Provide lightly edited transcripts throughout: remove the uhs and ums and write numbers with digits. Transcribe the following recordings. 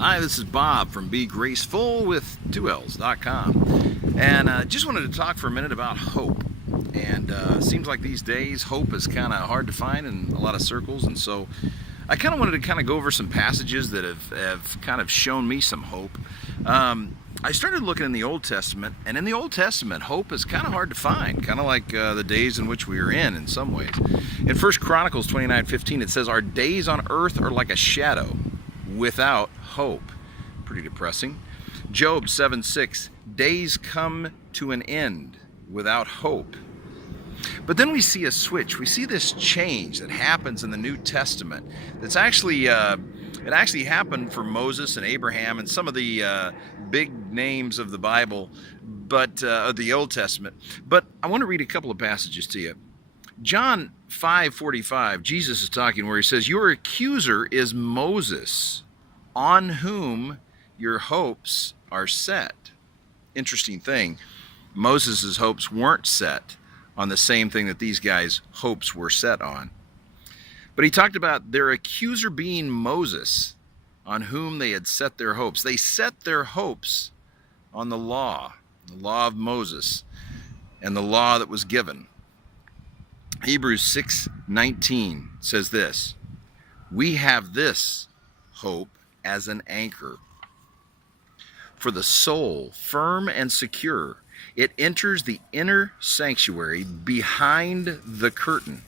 Hi, this is Bob from BeGraceful with 2Ls.com, and just wanted to talk for a minute about hope. And seems like these days hope is kind of hard to find in a lot of circles, and so I kind of wanted to kind of go over some passages that have kind of shown me some hope. I started looking in the Old Testament, and in the Old Testament, hope is kind of hard to find, kind of like the days in which we are in some ways. In 1 Chronicles 29:15, it says, "Our days on earth are like a shadow, without hope." Pretty depressing. Job 7:6, "Days come to an end without hope." But then we see a switch. We see this change that happens in the New Testament. That's actually it actually happened for Moses and Abraham and some of the big names of the Bible, but of the Old Testament. But I want to read a couple of passages to you. John 5:45, Jesus is talking where he says, "Your accuser is Moses, on whom your hopes are set." Interesting thing, Moses' hopes weren't set on the same thing that these guys' hopes were set on. But he talked about their accuser being Moses, on whom they had set their hopes. They set their hopes on the law of Moses, and the law that was given. Hebrews 6:19 says this, "We have this hope as an anchor for the soul, firm and secure. It enters the inner sanctuary behind the curtain."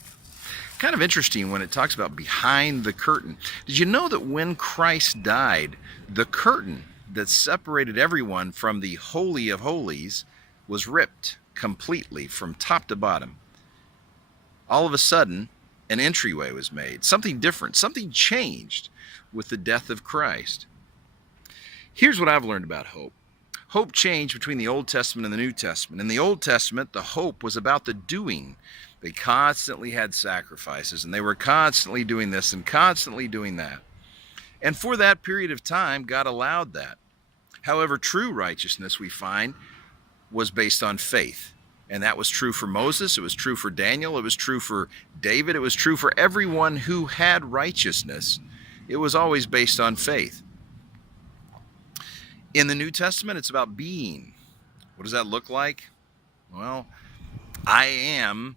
Kind of interesting when it talks about behind the curtain. Did you know that when Christ died, the curtain that separated everyone from the Holy of Holies was ripped completely from top to bottom? All of a sudden, an entryway was made. Something different, something changed with the death of Christ. Here's what I've learned about hope. Hope changed between the Old Testament and the New Testament. In the Old Testament, the hope was about the doing. They constantly had sacrifices, and they were constantly doing this and constantly doing that. And for that period of time, God allowed that. However, true righteousness, we find, was based on faith. And that was true for Moses, it was true for Daniel, it was true for David, it was true for everyone who had righteousness. It was always based on faith. In the New Testament, it's about being. What does that look like? Well, I am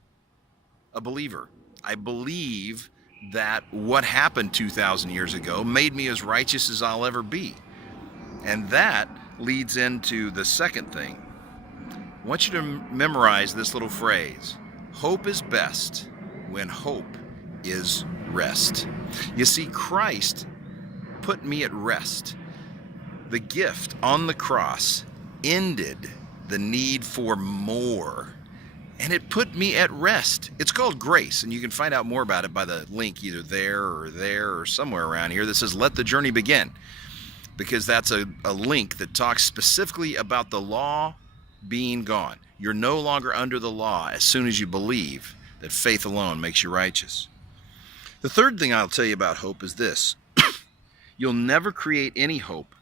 a believer. I believe that what happened 2,000 years ago made me as righteous as I'll ever be. And that leads into the second thing. I want you to memorize this little phrase. Hope is best when hope is rest. You see, Christ put me at rest. The gift on the cross ended the need for more, and it put me at rest. It's called grace, and you can find out more about it by the link either there or somewhere around here that says "Let the Journey Begin," because that's a link that talks specifically about the law being gone. You're no longer under the law as soon as you believe that faith alone makes you righteous. The third thing I'll tell you about hope is this. You'll never create any hope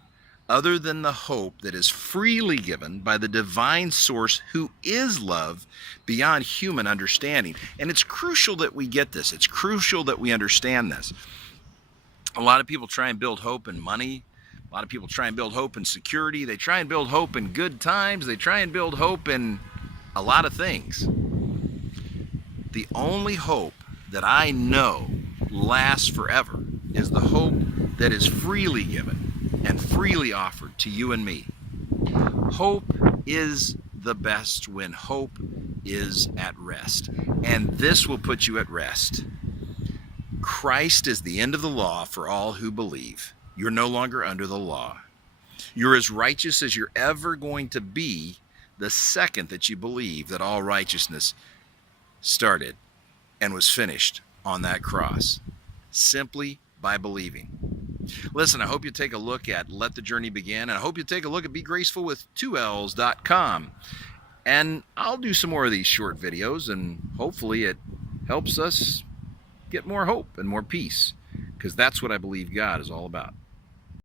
other than the hope that is freely given by the divine source who is love beyond human understanding. And it's crucial that we get this. It's crucial that we understand this. A lot of people try and build hope in money. A lot of people try and build hope in security. They try and build hope in good times. They try and build hope in a lot of things. The only hope that I know lasts forever is the hope that is freely given and freely offered to you and me. Hope is the best when hope is at rest. And this will put you at rest. Christ is the end of the law for all who believe. You're no longer under the law. You're as righteous as you're ever going to be the second that you believe that all righteousness started and was finished on that cross, simply by believing. Listen, I hope you take a look at Let the Journey Begin, and I hope you take a look at BeGraceful with 2Ls.com. And I'll do some more of these short videos, and hopefully it helps us get more hope and more peace, because that's what I believe God is all about.